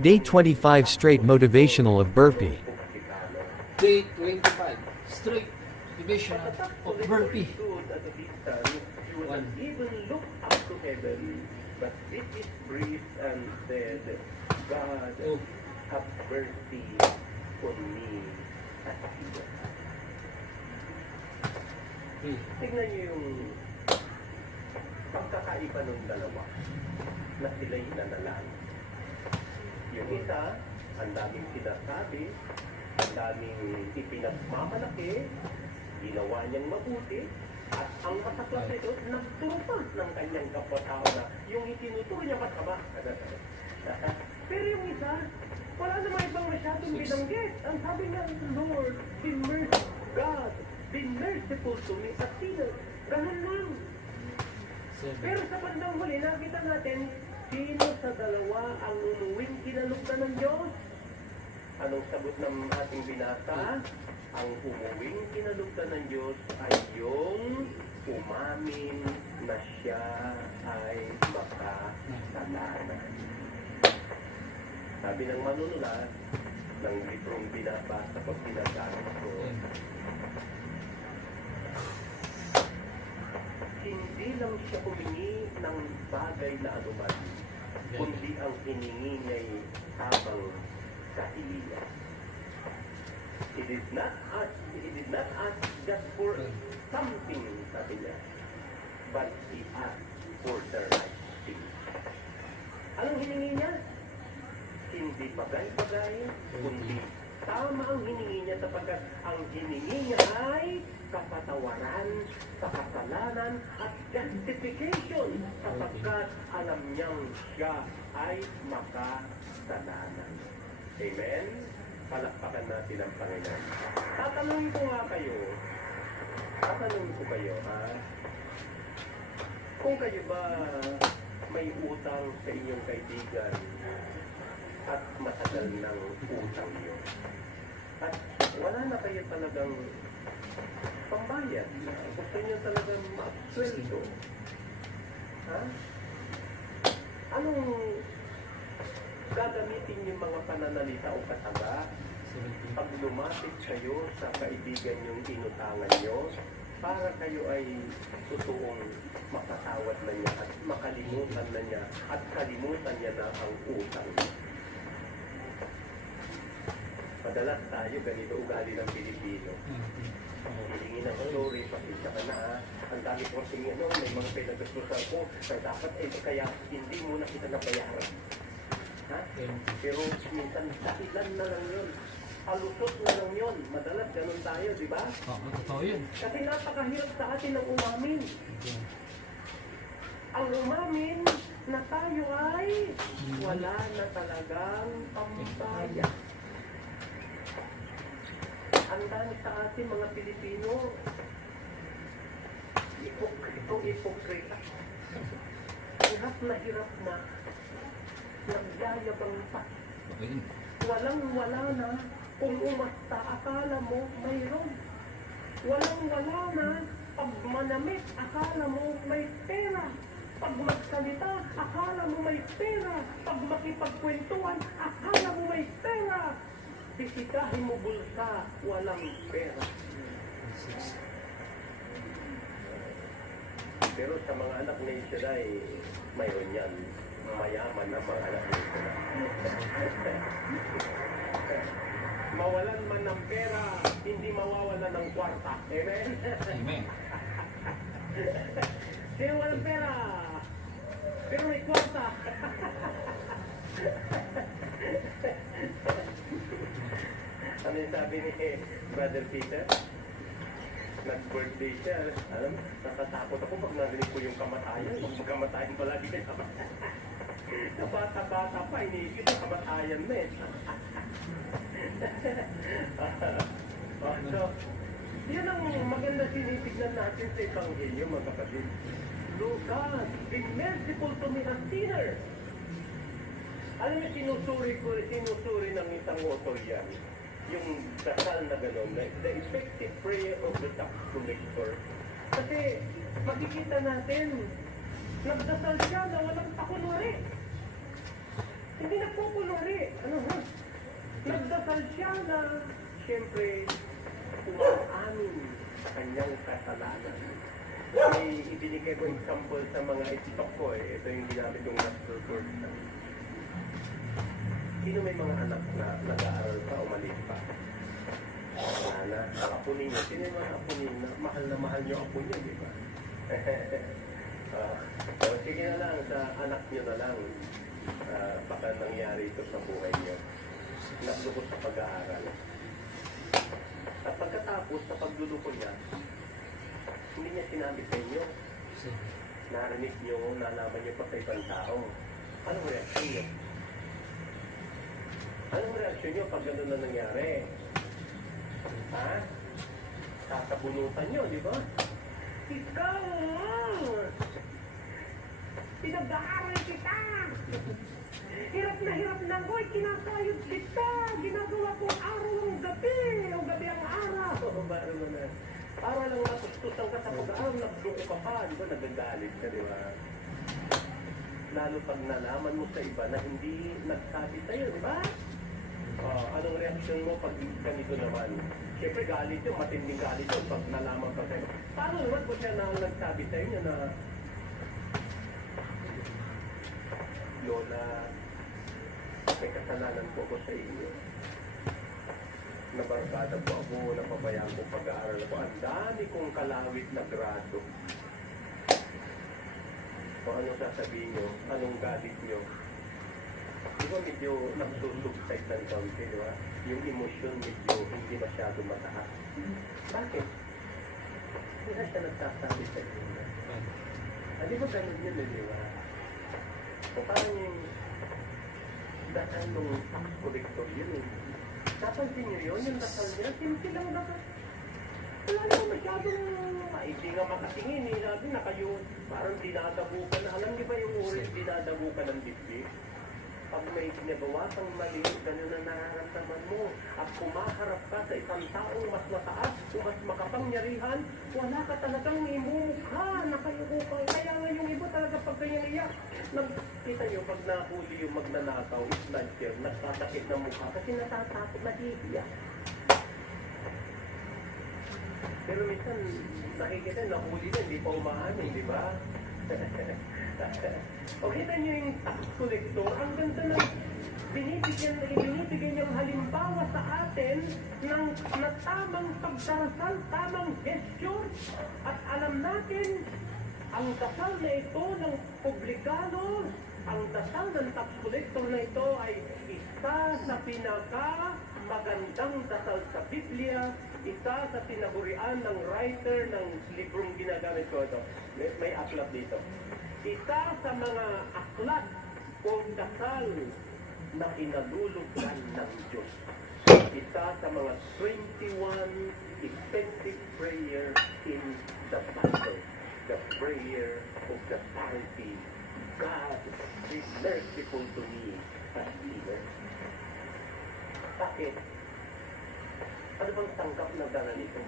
Day 25 straight motivational of burpee. Day 25. Straight division of burpee. One. Even look up to heaven, but it is breathed and said, God, Oh. have mercy on me, a sinner. Three. Tingnan niyo yung pagkakaiba ng dalawa na sila'y nanalangin. Yung isa, ang daming sinasabi, ang daming ipinagmamalaki, ginawa niyang mabuti, at ang masaklap nito, nagturo ng kanyang kapwa-tao na yung itinuturo niya masama. Pero yung isa, wala namang ibang masyadong binanggit. Ang sabi niya, Lord, be merciful, God, be merciful to me, a sinner. Ganun lang. Seven. Pero sa bandang huli, nakita natin, sino sa dalawa ang umuwing kinalugdan ng Diyos? Anong sagot ng ating binasa? Ang umuwing kinalugdan ng Diyos ay yung umamin na siya ay makasalanan. Sabi ng manunulat ng librong binabasa pag binagamit ko, hindi lang siya humingi ng bagay na anuman, kundi ang hiningi niya'y habang sa iliya. He did not ask just for something, sabi niya, but he asked for the right thing. Anong hiningi niya? Hindi bagay-bagay, kundi tama ang hiningi niya sapagkat ang hiningi niya ay kapatawaran sa kasalanan at justification sapagkat alam niyang siya ay makasalanan. Amen? Palakpakan natin ang Panginoon. Tatanungin ko kayo, ha? Kung kayo ba may utang sa inyong kaibigan at matagal ng utang niyo, at wala na kayo talagang pambayad, gusto niyo talagang ma-sweldo, ha? Anong gagamitin yung mga pananalita o kataga pag lumapit kayo sa kaibigan yung inutangan nyo para kayo ay totoong makatawad na niya at makalimutan na niya at kalimutan niya na ang utang niya? Madalas tayo ganito ugali ng Pilipino. Hilingin ng sorry, pasensya ka na ha. Ang dami kong singin, may mga pinagasusan ko, dapat kaya hindi mo na kita nabayaran. Ha? Pero minsan dahilan na lang yun. Alusot na lang yun. Madalas ganun tayo, di ba? Oo, totoo yun. Kasi napakahirap sa atin ng umamin. Ang umamin na tayo ay wala na talagang pambayad. Ang dami sa atin mga Pilipino, ipokrita. Hirap na. Nagyayabang pa. Walang-wala na. Kung umasta, akala mo mayroon. Walang-wala na. Pag manamit, akala mo may pera. Pag magsalita, akala mo may pera. Pag makipagkwentuhan, akala mo may pera. Bisitahin mo bulsa, walang pera. Pero sa mga anak ni Israel, mayroon yan. Mayaman ang mga anak ni Israel. Mawalan man ng pera, hindi mawawalan ng kwarta. Amen? Amen. Sino walang pera? Pero may kwarta. Ano yung sabi ni Brother Peter? Nag-birthday siya. Alam, natatakot ako pag narinig ko yung kamatayan. Pag magkamatayan palagi na kamatayan. Sa bata-bata pa, iniisip yung kamatayan na eh. So, yan ang maganda sinitignan natin sa Ebanghelyo, mga kapatid. Lord God, be merciful to me, a sinner. Alam niyo, sinusuri ng isang author yan. Yung dasal na gano'n, the effective prayer of the tax collector. Kasi makikita natin, nagdasal siya na walang takunwari. Hindi nagkukulari. Ano ha? Nagdasal siya na, siyempre, umaamin sa kanyang kasalanan. May ibinigay ko example sa mga itiktok ko eh. Ito yung ginamit yung master course. Sino may mga anak na nag-aaral pa o maliit pa? Wala na. Ang apo ninyo. Sino yung mga apo ninyo? Na mahal nyo apo nyo, di ba? So, sige na lang, sa anak nyo na lang. Baka nangyari ito sa buhay nyo. Naglubos sa pag-aaral. At pagkatapos sa pagluluko niya, hindi niya sinabi sa inyo. Narinig nyo, nalaman nyo pa sa ibang tao. Anong reaksyon nyo? Anong reaksyon nyo pag gano'n na nangyari? Ha? Tatabunutan nyo, di ba? Ikaw! Pinag-aaral kita! Hirap na ko, kinakayod kita! Ginagawa ko araw ang gabi! O gabi ang araw! Baro mo na. Para lang natustusan ka sa pag-aaral, nagluko ka pa, di ba? Nagagalit ka, di ba? Lalo pag nalaman mo sa iba na hindi nagsabi sa'yo, di ba? Anong reaksyon mo pag ganito naman? Siyempre galit yun, matinding galit yun pag nalaman pa sa'yo. Paano naman po siya na nagsabi sa inyo na Lola, may kasalanan po ako sa inyo. Nabarkada po ako, napabayaan ko pag-aaral ko. Ang dami kong kalawit na grado. O ano sasabihin nyo? Anong galit nyo? Di ba medyo nagsusubside ng kaunti, di ba? Yung emosyon medyo hindi masyado mataas. Bakit? Hindi na siya nagsasabi sa inyo. Di ba ganun yun, di ba? So parang yung dasal nung tax collector yun eh. Napansin nyo yun, yung dasal nila, simple lang dasal. Wala naman masyadong, hindi nga makatingin eh. Sabi na kayo, parang dinadabukan. Alam niyo ba yung uri dinadabukan ng dibdib? Pag may ginagawa kang mali, ganun na nararamdaman mo. At kumaharap ka sa isang taong mas mataas o mas makapangyarihan, wala ka talagang imumukha na kayo kung kaya nga yung iba talaga pag ganyan iyak. Nakita nyo, pag nahuli yung magnanakaw, snatcher, nagtatakit ng mukha kasi natatakot, nahihiyak. Pero minsan, nakikita, nahuli na, hindi pa umaamin, di ba? O kita nyo yung tax collector, ang ganda ng binibigyan niyang halimbawa sa atin ng na tamang pagdarasal, tamang gesture, at alam natin, ang dasal na ito ng publikano, ang dasal ng tax collector na ito ay isa sa pinaka-magandang dasal sa Biblia, isa sa tinagurian ng writer ng librong ginagamit ko ito. May aklat dito. Isa sa mga aklat o dasal na kinalulugan ng Diyos. Isa sa mga 21 effective prayer in the Bible. The prayer of the Pharisee. God, be merciful to me, a sinner. Bakit? Ano bang tanggap na dala nito?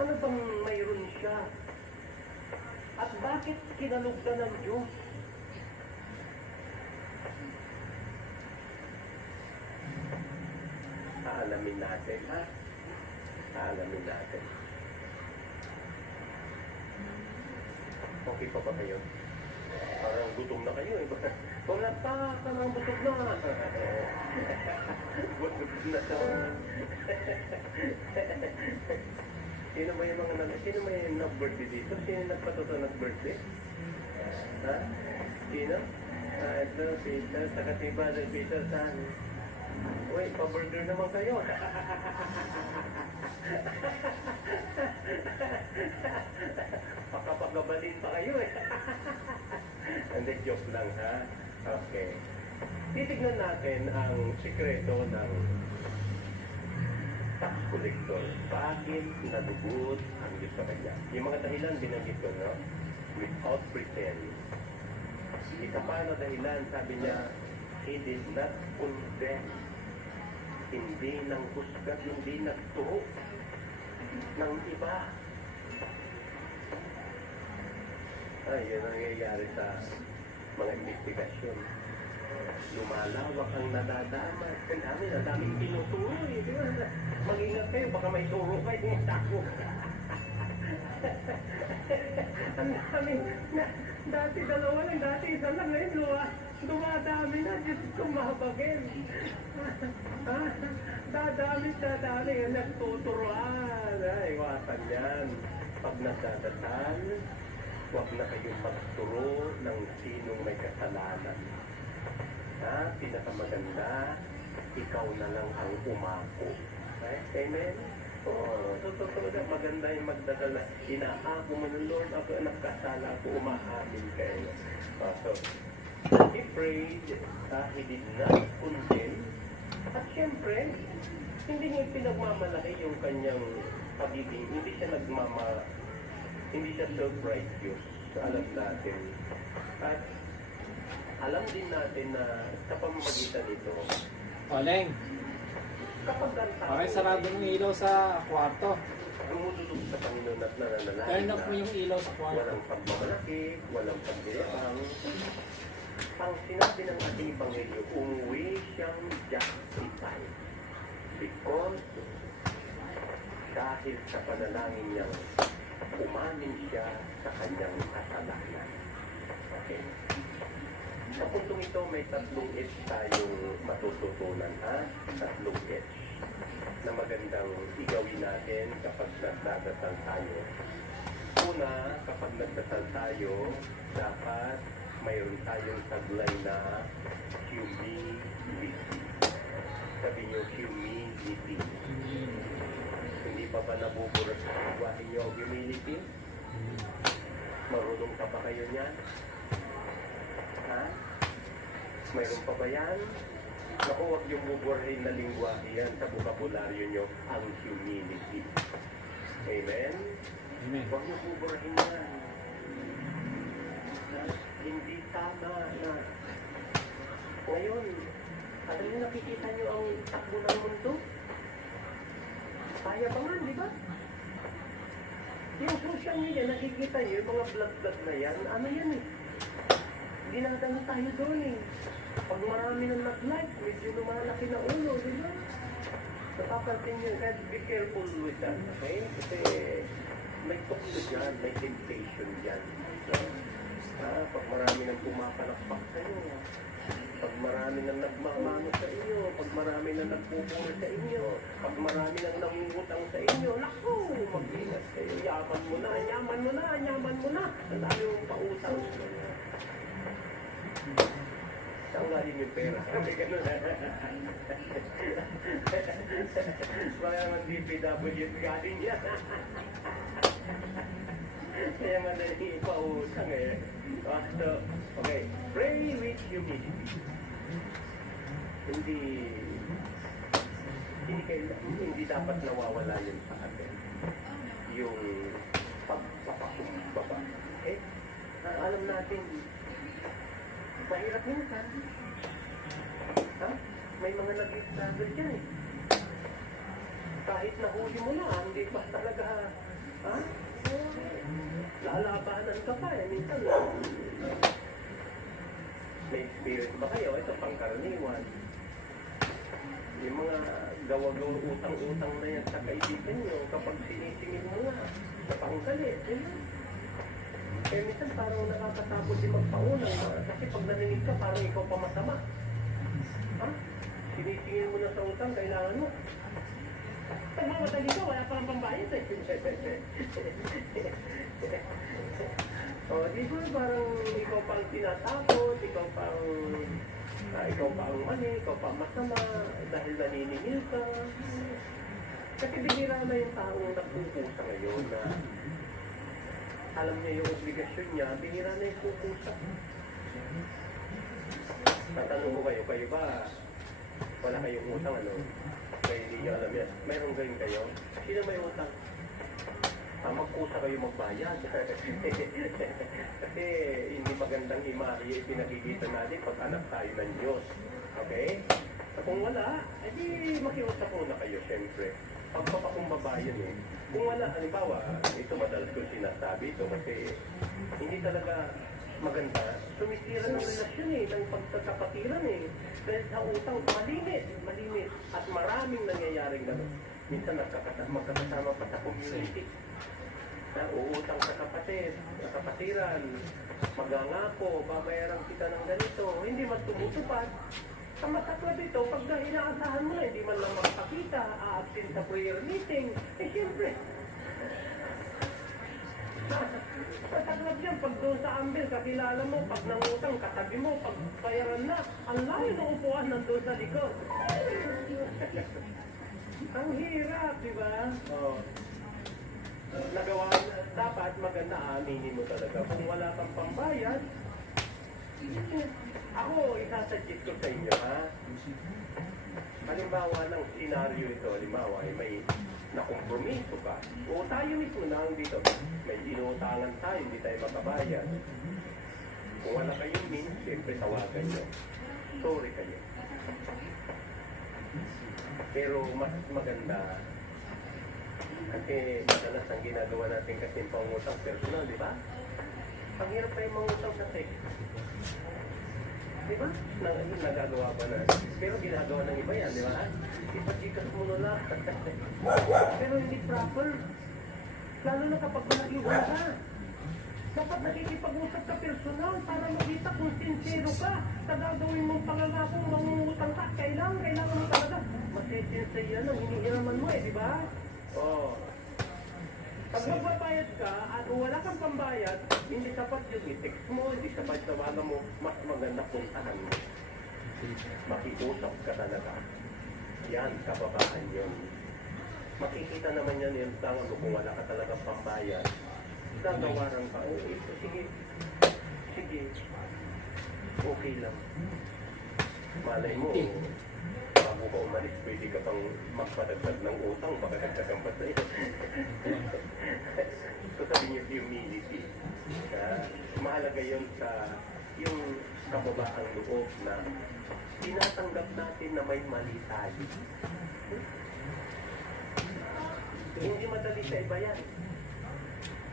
Ano bang mayroon siya? At bakit kinalugdan ng Diyos? Aalamin natin, ha? Aalamin natin. Okay pa ba kayo? Parang gutom na kayo, eh. Wala pa, parang busog na. Busog na to. Sino ba yung nag-birthday dito? Sino nagpatuto nag-birthday? Ha? Sino? Ito, Peter. Saka si Brother Peter, saan? Uy, pa-burger naman kayo. Pakapagabalin pa kayo eh. Hindi, joke lang ha. Okay. Titignan natin ang sikreto ng tax collector. Bakit nadugot ang Diyos sa kanya? Yung mga dahilan binanggit ko, no? Without pretend. Isa pa na dahilan, sabi niya, he did not condemn. Hindi nang husgat, hindi nagturo ng iba. Ay, yan ang nangyayari sa mga investigasyon. Lumalawak ang nadadama. Ang daming tinuturo eh. Di ba? Mag-ingat kayo, baka may turo kayo yung tako. Ang dami, dati dalawa lang, dati isa lang, ngayon dumadami na, Diyos ko mabagin. Dadami, nagtuturuan. Iwasan yan. Pag nagdadasal, huwag na kayong magturo ng sinong may kasalanan. Pinakamaganda, ikaw na lang ang umako. Amen? Totoo na, maganda yung magdasal na inaako mo ng Lord, ako nagkasala ako, umaamin kayo. So, he prayed, he did not condemn. At syempre, hindi niya pinagmamalaki yung kanyang pagiging, hindi siya self-righteous. So, alam natin. At alam din natin na sa pamamagitan nito, Oleng, kapag ang tao parang sarado ng ilaw sa kwarto. lumululog sa Panginoon at nananalangin Turn off mo yung ilaw sa kwarto. walang pagmamalaki, walang pagdilabang, ang sinabi ng ating Ebanghelyo, umuwi siyang justified because dahil sa panalangin niyang umamin siya sa kanyang kasalanan. Okay. Sa puntong ito, may tatlong edge tayong matututunan, tatlong edge na magandang igawin natin kapag nagdadasal tayo. Una, kapag nagdasal tayo, dapat mayroon tayong taglay na humility. Sabi niyo, humility. Hindi pa ba nabuburas sa lingwahe niyo ang humility? Marunong ka ba kayo niyan? Mayroon pa ba yan? Naku, huwag yung buburhin na lingwahe yan sa bukabularyo nyo, ang humility. Amen? Amen. Huwag yung buburhin yan. Hindi tama na. Ngayon, alam niyo, nakikita niyo ang takbo ng mundo? Kaya pa man, di ba? Yung social media, nakikita niyo, yung mga vlog-vlog na yan, ano yan eh? Dinadano tayo doon eh. Pag marami nang nag-like, medyo lumalaki na ulo, di ba? Napapansin nyo, be careful with that, okay? Kasi may tukso dyan, may temptation dyan. So, pag marami nang pumapalakpak sa inyo, pag marami nang nagmamano sa inyo, pag marami nang nagpupuro sa inyo, pag marami nang nangungutang sa inyo, naku, mag-ingat kayo, yaman mo na, yaman mo na, yaman mo na. Ang dami mong pautang. Saan galing yung pera? Sabi ganun. Baka naman DPW galing yan. Kaya madali ipautang eh. So, okay. Pray with humility. Hindi dapat nawawala yun sa atin. Yung pagpapakumbaba. Okay? Alam natin, mahirap minsan. May mga nag-struggle dyan eh. Kahit nahuli mo na, hindi pa talaga, lalabanan ka pa eh. Minsan, may experience ba kayo? Ito, pangkaraniwan. Yung mga gawa-gawa utang-utang na yan sa kaibigan nyo, kapag sinisingil mo nga, sa pangkalit, eh, minsan parang nakakatakot din magpaunang kasi pag narinig ka, parang ikaw pa masama. Sinisingil mo na sa utang, kailangan mo. Pag mamatali ka, wala parang pambayad eh. Di ba parang ikaw pang tinatakot, ikaw pang mali, ikaw pang masama, dahil naniningil ka. Kasi bihira na yung taong nagpupusa ngayon na alam niya yung obligasyon niya, bihira na yung pupusa. Tatanong ko kayo ba, wala kayong utang, kaya hindi niyo alam yan. Mayroon gayon kayo? Sino may utang? Magkusa kayo magbayad. Kasi hindi magandang imahe yung pinagigita natin pag anak tayo ng Diyos. Okay? So, kung wala, edi makiusap muna kayo, syempre. Pagpapakumbaba yun eh. Kung wala, halimbawa, ito madalas ko sinasabi ito kasi hindi talaga maganda, sumisira ng relasyon ng pagkakapatiran Dahil sa utang, malimit. At maraming nangyayaring gano'n. Minsan magkakasama pa sa community. Uutang sa kapatid, sa kapatiran, magangako, babayaran kita ng ganito, hindi man tumutupad. Ang masakla dito, pag inaasahan mo na, hindi man lang makapakita, a-absent sa prayer meeting, siyempre, masaklap yan, pag doon sa ambil, kakilala mo, pag nangutang, katabi mo, pag bayaran na, ang layo ng upuan nandun sa likod. Ang hirap, di ba? Nagawa, dapat maganda, aminin mo talaga. Kung wala kang pambayad, ako, isasuggest ko sa inyo, halimbawa ng senaryo ito, halimbawa, may nakompromiso ka. O tayo mismo na dito, may inuutangan tayo, hindi tayo makabayad. Kung wala kayong means, siyempre tawagan nyo. Sorry kayo. Pero mas maganda, kasi madalas ang ginagawa natin kasi pangutang personal, di ba? Ang hirap kayo mangutang sa text. Di ba? Nagagawa ba na? Pero ginagawa ng iba yan, di ba? Ipagikas mo na lang. Pero hindi proper. Lalo na kapag malakiwan ka. Dapat nakikipag-usap ka personal para makita kung sincero ka sa gagawin mong pangangakong mangungutang ka. Kailangan mo talaga. Masisinsay yan ang hinihiraman mo di ba? Pag magbabayad ka at wala kang pambayad, hindi sapat yung i-text mo, hindi sapat tawagan mo, mas maganda puntahan mo. Makiusap ka talaga. Yan, kababaan yun. Makikita naman yan yung tangan mo kung wala ka talaga pambayad. Gagawaran ka, sige, okay lang. Malay mo, bago ka umalis, pwede ka pang magpadagdag ng utang, baka dagdagan pa sa'yo. So sabi niyo, humility. Mahalaga yun sa yung kababaang loob na tinatanggap natin na may mali tayo. Hindi madali sa iba yan.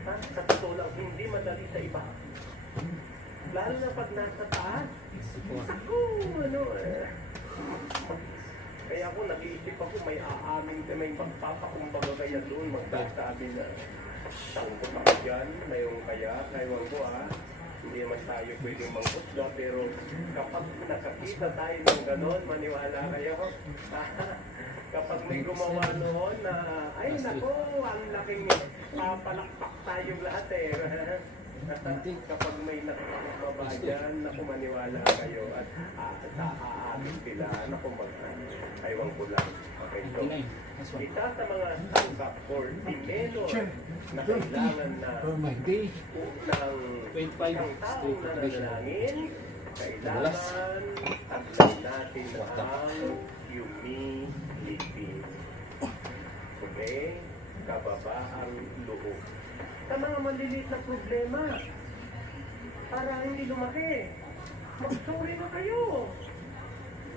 Sa totoo lang, hindi madali sa iba. Lalo na pag nasa taas, kaya ako nag-iisip ako, may aamin, may magpapakumbaga kaya doon, magsasabi na sangkot ako dyan, mayroon kaya, kaiwan ko hindi naman tayo pwedeng mangkutla, pero kapag nakakita tayo ng ganon, maniwala kayo, kapag may gumawa noon na, ay nako, ang laking papalakpak tayong lahat kapag may nakakababa dyan, naku maniwala kayo at aamin sila, naku aywan ko lang. Okay, so, isa sa mga sangkap or dimenor na kailangan na ng isang taong nananalangin, kailangan at natin ang humility. Okay? Kababaang loob. Sa mga maliliit na problema, para hindi lumaki, mag-sorry na kayo.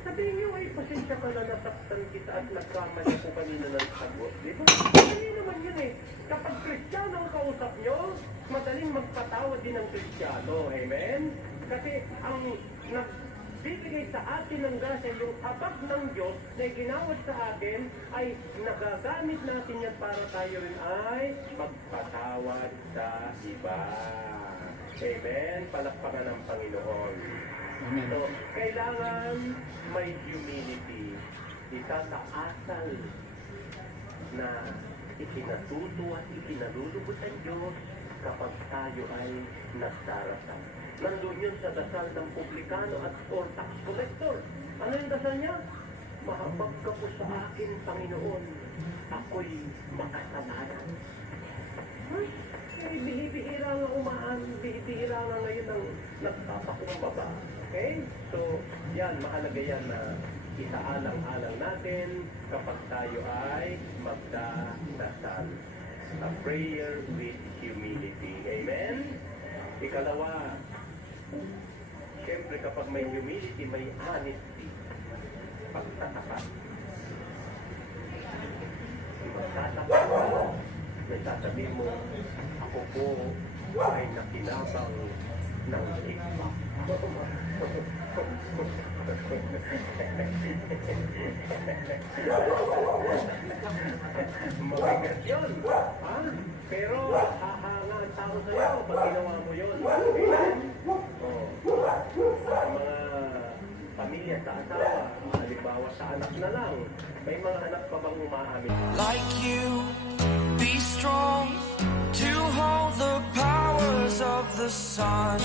Sabihin nyo, pasensya ka na nasaktan kita at nagkamali ko kanina ng sagot. Di ba? Hindi naman yun Kapag Kristiyano ang kausap nyo, madaling magpatawad din ng Kristiyano. Amen? Kasi ang nagbibigay sa atin ng grasya, yung habag ng Diyos na ginawad sa atin, ay nagagamit natin yan para tayo rin ay magpatawad sa iba. Amen? Palakpakan ng Panginoon. Amen. So, kailangan may humility. Isa sa asal na ikinatuto at ikinalulubot ang Diyos kapag tayo ay nagdarasal. Nandun yun sa dasal ng publikano at or tax collector. Ano yung dasal niya? Mahabag ka po sa akin, Panginoon. Ako'y makasalanan. Bihira nga ngayon ang nagpapakumbaba. Okay? So, yan, mahalaga yan na isaalang-alang natin kapag tayo ay magdadasal. A prayer with humility. Amen? Ikalawa, siyempre kapag may humility, may honesty. Pagtatapat. Pagtatapat mo, may sasabihin mo, ako po ay nakinabang ng kickback. Mabigat yun. Ha? Pero hahanga ang tao sa'yo pag ginawa mo yun. Sa mga pamilya, sa asawa, halimbawa sa anak na lang, may mga anak pa bang umaamin? Like you, be strong to hold the powers of the sun.